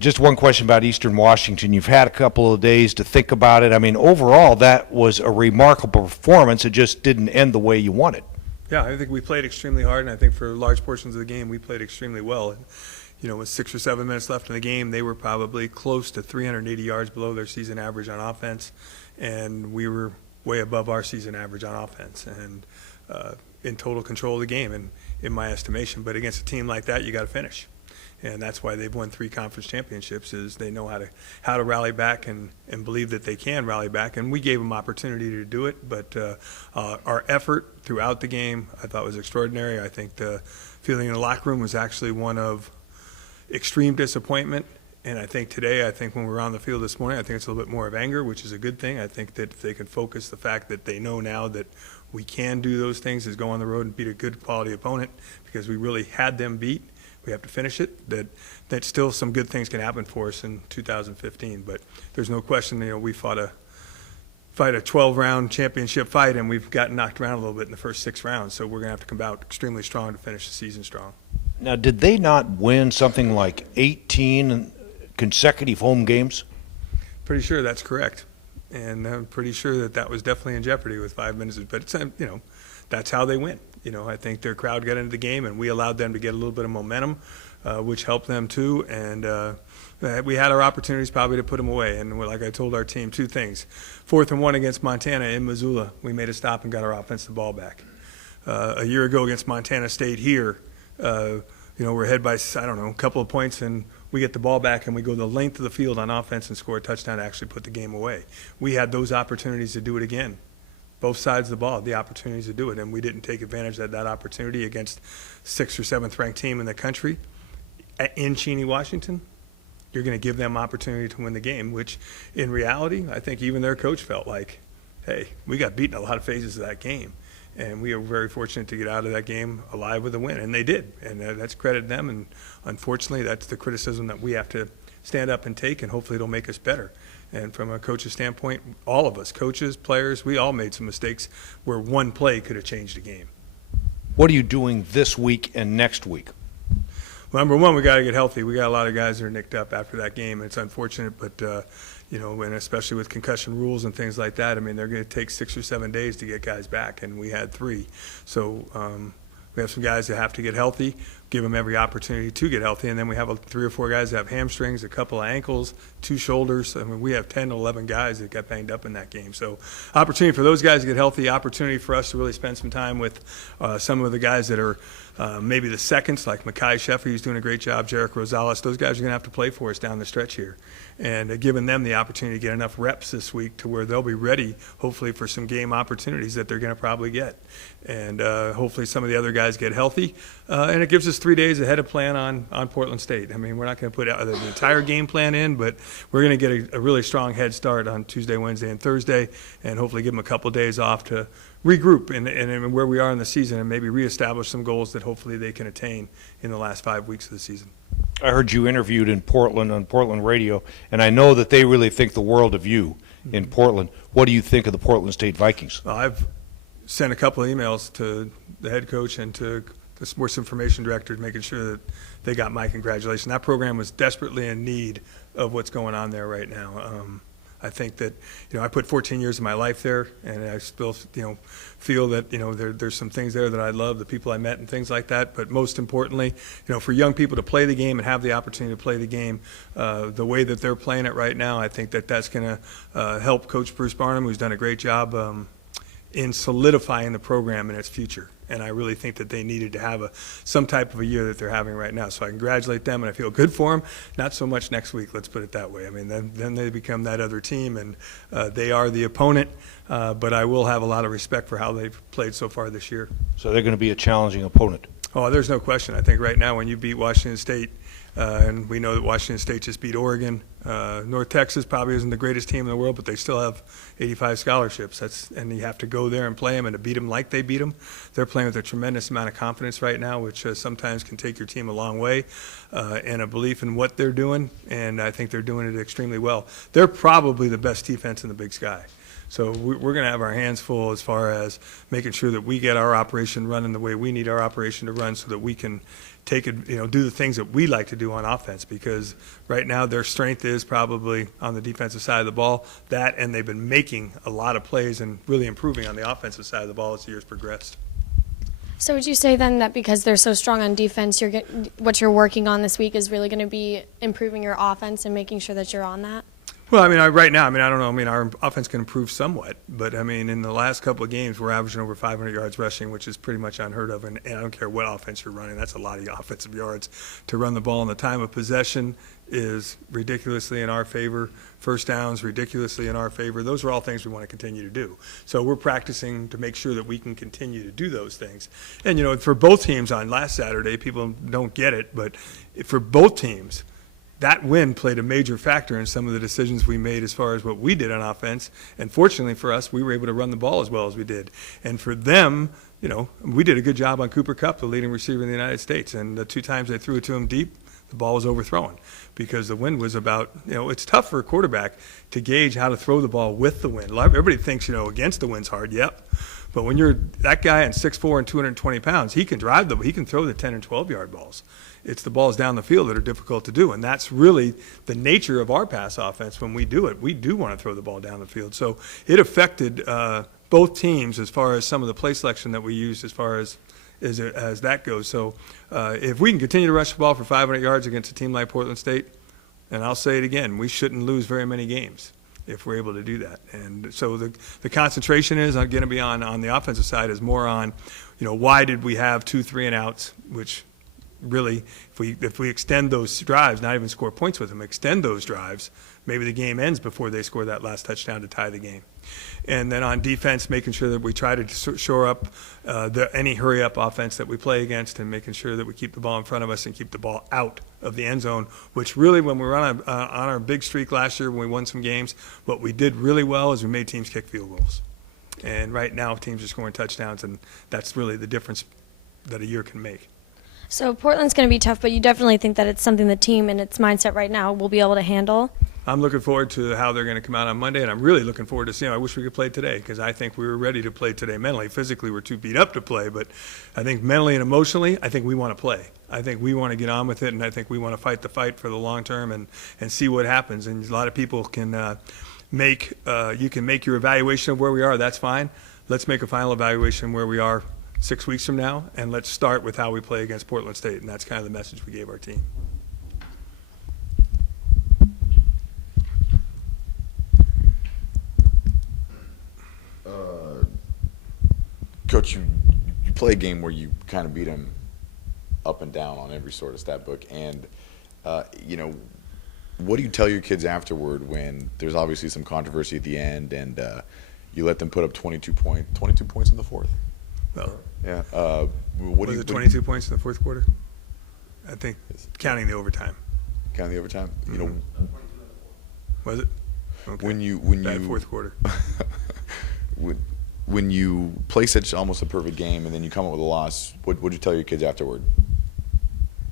Just one question about Eastern Washington. You've had a couple of days to think about it. I mean, overall, that was a remarkable performance. It just didn't end the way you wanted. Yeah, I think we played extremely hard, and I think for large portions of the game we played extremely well. And, with 6 or 7 minutes left in the game, they were probably close to 380 yards below their season average on offense, and we were way above our season average on offense and in total control of the game, in my estimation. But against a team like that, you got to finish. And that's why they've won 3 conference championships, is they know how to rally back and believe that they can rally back. And we gave them opportunity to do it, but our effort throughout the game I thought was extraordinary. I think the feeling in the locker room was actually one of extreme disappointment. And I think today, when we were on the field this morning, I think it's a little bit more of anger, which is a good thing. I think that if they can focus the fact that they know now that we can do those things, is go on the road and beat a good quality opponent, because we really had them beat. We have to finish it. That still some good things can happen for us in 2015. But there's no question, we fight a 12-round championship fight, and we've gotten knocked around a little bit in the first 6 rounds. So we're going to have to come out extremely strong to finish the season strong. Now, did they not win something like 18 consecutive home games? Pretty sure that's correct. And I'm pretty sure that was definitely in jeopardy with 5 minutes. But it's, that's how they win. I think their crowd got into the game, and we allowed them to get a little bit of momentum, which helped them too. And we had our opportunities probably to put them away. And like I told our team, 2 things. 4th and 1 against Montana in Missoula, we made a stop and got our offensive ball back. A year ago against Montana State here, we're ahead by, a couple of points, and we get the ball back and we go the length of the field on offense and score a touchdown to actually put the game away. We had those opportunities to do it again. Both sides of the ball, the opportunities to do it, and we didn't take advantage of that opportunity against 6th or 7th ranked team in the country. In Cheney, Washington, you're going to give them opportunity to win the game, which in reality, I think even their coach felt like, hey, we got beaten a lot of phases of that game, and we are very fortunate to get out of that game alive with a win, and they did, and that's credit to them, and unfortunately that's the criticism that we have to stand up and take, and hopefully it'll make us better. And from a coach's standpoint, all of us, coaches, players, we all made some mistakes where one play could have changed the game. What are you doing this week and next week? Well, number one, we got to get healthy. We got a lot of guys that are nicked up after that game. It's unfortunate, but and especially with concussion rules and things like that, they're going to take 6 or 7 days to get guys back, and we had 3. So we have some guys that have to get healthy, give them every opportunity to get healthy, and then we have 3 or 4 guys that have hamstrings, a couple of ankles, 2 shoulders. We have 10 to 11 guys that got banged up in that game. So opportunity for those guys to get healthy, opportunity for us to really spend some time with some of the guys that are maybe the seconds, like Mekhi Sheffer, who's doing a great job, Jarek Rosales. Those guys are going to have to play for us down the stretch here. And giving them the opportunity to get enough reps this week to where they'll be ready, hopefully, for some game opportunities that they're going to probably get. And hopefully some of the other guys get healthy. And it gives us 3 days ahead of plan on Portland State. We're not going to put the entire game plan in, but we're going to get a really strong head start on Tuesday, Wednesday, and Thursday, and hopefully give them a couple of days off to regroup and where we are in the season, and maybe reestablish some goals that hopefully they can attain in the last 5 weeks of the season. I heard you interviewed in Portland on Portland radio, and I know that they really think the world of you in Portland. What do you think of the Portland State Vikings? Well, I've sent a couple of emails to the head coach and to the sports information director, making sure that they got my congratulations. That program was desperately in need of what's going on there right now. I think that, I put 14 years of my life there, and I still, feel that, there's some things there that I love, the people I met and things like that. But most importantly, for young people to play the game and have the opportunity to play the game the way that they're playing it right now, I think that that's going to help Coach Bruce Barnum, who's done a great job in solidifying the program and its future. And I really think that they needed to have some type of a year that they're having right now. So I congratulate them, and I feel good for them. Not so much next week, let's put it that way. Then they become that other team, and they are the opponent. But I will have a lot of respect for how they've played so far this year. So they're going to be a challenging opponent. Oh, there's no question. I think right now when you beat Washington State, and we know that Washington State just beat Oregon. North Texas probably isn't the greatest team in the world, but they still have 85 scholarships. And you have to go there and play them, and to beat them like they beat them. They're playing with a tremendous amount of confidence right now, which sometimes can take your team a long way, and a belief in what they're doing, and I think they're doing it extremely well. They're probably the best defense in the Big Sky. So we're going to have our hands full as far as making sure that we get our operation running the way we need our operation to run, so that we can do the things that we like to do on offense, because right now their strength is probably on the defensive side of the ball. That, and they've been making a lot of plays and really improving on the offensive side of the ball as the years progressed. So would you say then that because they're so strong on defense, what you're working on this week is really going to be improving your offense and making sure that you're on that? Well, right now, I don't know. Our offense can improve somewhat, but in the last couple of games, we're averaging over 500 yards rushing, which is pretty much unheard of. And I don't care what offense you're running; that's a lot of offensive yards to run the ball. And the time of possession is ridiculously in our favor. First downs ridiculously in our favor. Those are all things we want to continue to do. So we're practicing to make sure that we can continue to do those things. And for both teams on last Saturday, people don't get it, but for both teams, that win played a major factor in some of the decisions we made as far as what we did on offense. And fortunately for us, we were able to run the ball as well as we did. And for them, we did a good job on Cooper Kupp, the leading receiver in the United States. And the 2 times they threw it to him deep, the ball was overthrown because the wind was about, it's tough for a quarterback to gauge how to throw the ball with the wind. Everybody thinks, against the wind's hard. Yep. But when you're that guy and 6'4" and 220 pounds, he can he can throw the 10 and 12-yard balls. It's the balls down the field that are difficult to do, and that's really the nature of our pass offense. When we do it, we do want to throw the ball down the field. So it affected both teams as far as some of the play selection that we used as far as that goes. So if we can continue to rush the ball for 500 yards against a team like Portland State, and I'll say it again, we shouldn't lose very many games if we're able to do that. And so the concentration is going to be on the offensive side, is more on, why did we have 2 3-and-outs, which really, if we extend those drives, not even score points with them, extend those drives, maybe the game ends before they score that last touchdown to tie the game. And then on defense, making sure that we try to shore up any hurry-up offense that we play against, and making sure that we keep the ball in front of us and keep the ball out of the end zone, which really, when we were on our big streak last year when we won some games, what we did really well is we made teams kick field goals. And right now, teams are scoring touchdowns, and that's really the difference that a year can make. So Portland's going to be tough, but you definitely think that it's something the team and its mindset right now will be able to handle? I'm looking forward to how they're going to come out on Monday, and I'm really looking forward to seeing. I wish we could play today, because I think we were ready to play today mentally. Physically, we're too beat up to play, but I think mentally and emotionally, I think we want to play. I think we want to get on with it, and I think we want to fight the fight for the long term and see what happens. And a lot of people can you can make your evaluation of where we are. That's fine. Let's make a final evaluation where we are 6 weeks from now, and let's start with how we play against Portland State, and that's kind of the message we gave our team. Coach, you play a game where you kind of beat them up and down on every sort of stat book, and what do you tell your kids afterward when there's obviously some controversy at the end, and you let them put up 22 points in the fourth? Well, yeah. Was it 22 points in the fourth quarter? I think, counting the overtime. Counting the overtime? Mm-hmm. Was it? Okay. When you fourth quarter. when you play such almost a perfect game and then you come up with a loss, what would you tell your kids afterward?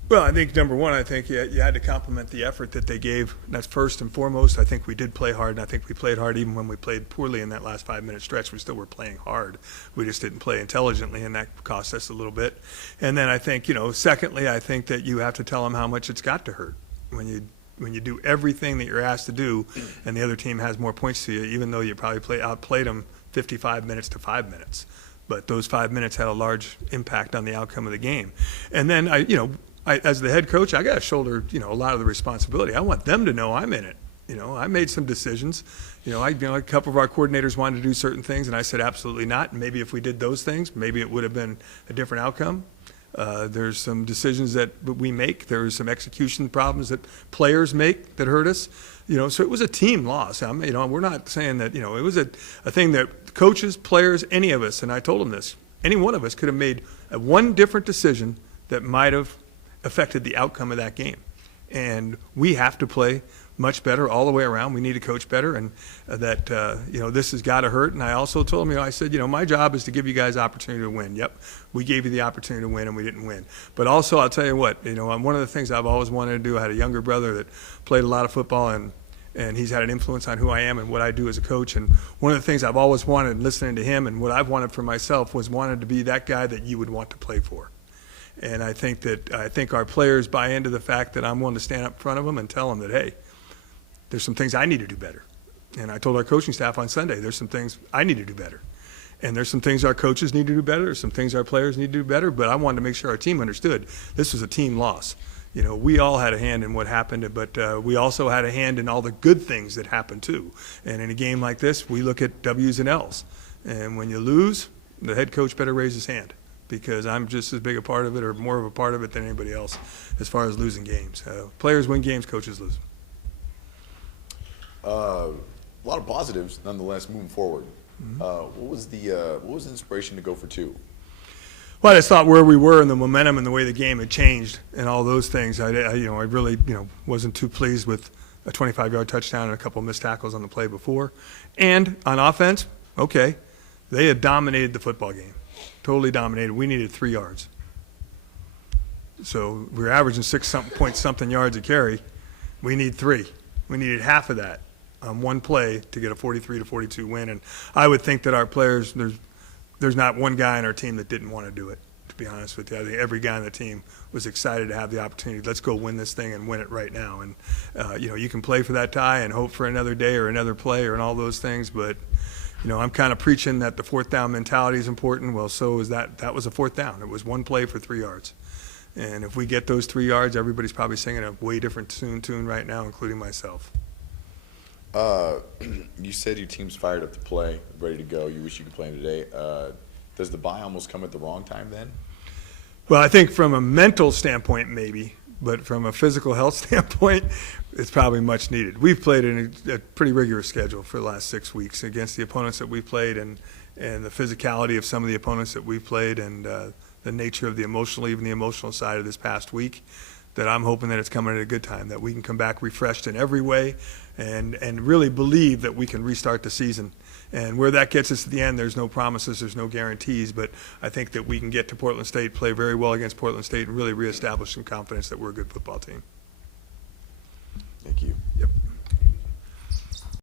Well, I think number one, I think you had to compliment the effort that they gave. That's first and foremost. I think we did play hard, and I think we played hard even when we played poorly in that last 5-minute stretch. We still were playing hard. We just didn't play intelligently, and that cost us a little bit. And then I think, secondly, I think that you have to tell them how much it's got to hurt when you do everything that you're asked to do, and the other team has more points to you, even though you probably outplayed them 55 minutes to 5 minutes. But those 5 minutes had a large impact on the outcome of the game. And then as the head coach, I got to shoulder, a lot of the responsibility. I want them to know I'm in it. I made some decisions. A couple of our coordinators wanted to do certain things, and I said absolutely not. And maybe if we did those things, maybe it would have been a different outcome. There's some decisions that we make. There's some execution problems that players make that hurt us. So it was a team loss. We're not saying that, it was a thing that coaches, players, any of us, and I told them this, any one of us could have made one different decision that might have affected the outcome of that game. And we have to play much better all the way around. We need to coach better, and this has got to hurt. And I also told them, I said, my job is to give you guys opportunity to win. Yep, we gave you the opportunity to win, and we didn't win. But also, I'll tell you what, one of the things I've always wanted to do, I had a younger brother that played a lot of football, and he's had an influence on who I am and what I do as a coach. And one of the things I've always wanted, listening to him, and what I've wanted for myself, was wanted to be that guy that you would want to play for. And I think our players buy into the fact that I'm willing to stand up in front of them and tell them that, hey, there's some things I need to do better. And I told our coaching staff on Sunday, there's some things I need to do better. And there's some things our coaches need to do better, there's some things our players need to do better, but I wanted to make sure our team understood this was a team loss. You know, we all had a hand in what happened, but we also had a hand in all the good things that happened too. And in a game like this, we look at W's and L's. And when you lose, the head coach better raise his hand, because I'm just as big a part of it or more of a part of it than anybody else as far as losing games. Players win games, coaches lose. A lot of positives, nonetheless, moving forward. What was the inspiration to go for 2? Well, I just thought where we were and the momentum and the way the game had changed and all those things. I really wasn't too pleased with a 25-yard touchdown and a couple of missed tackles on the play before. And on offense, okay, they had dominated the football game, totally dominated. We needed 3 yards. So we were averaging 6-something yards a carry. We need 3. We needed half of that on one play to get a 43-42 win. And I would think that our players, there's not one guy on our team that didn't want to do it, to be honest with you. I think every guy on the team was excited to have the opportunity. Let's go win this thing and win it right now. And, you can play for that tie and hope for another day or another play or and all those things. But, I'm kind of preaching that the 4th down mentality is important. Well, so is that. That was a 4th down. It was one play for 3 yards. And if we get those 3 yards, everybody's probably singing a way different tune right now, including myself. You said your team's fired up to play, ready to go. You wish you could play today. Does the bye almost come at the wrong time then? Well, I think from a mental standpoint, maybe, but from a physical health standpoint, it's probably much needed. We've played in a pretty rigorous schedule for the last 6 weeks against the opponents that we've played, and the physicality of some of the opponents that we've played, and the nature of the emotional side of this past week, that I'm hoping that it's coming at a good time, that we can come back refreshed in every way and really believe that we can restart the season. And where that gets us at the end, there's no promises, there's no guarantees, but I think that we can get to Portland State, play very well against Portland State, and really reestablish some confidence that we're a good football team. Thank you.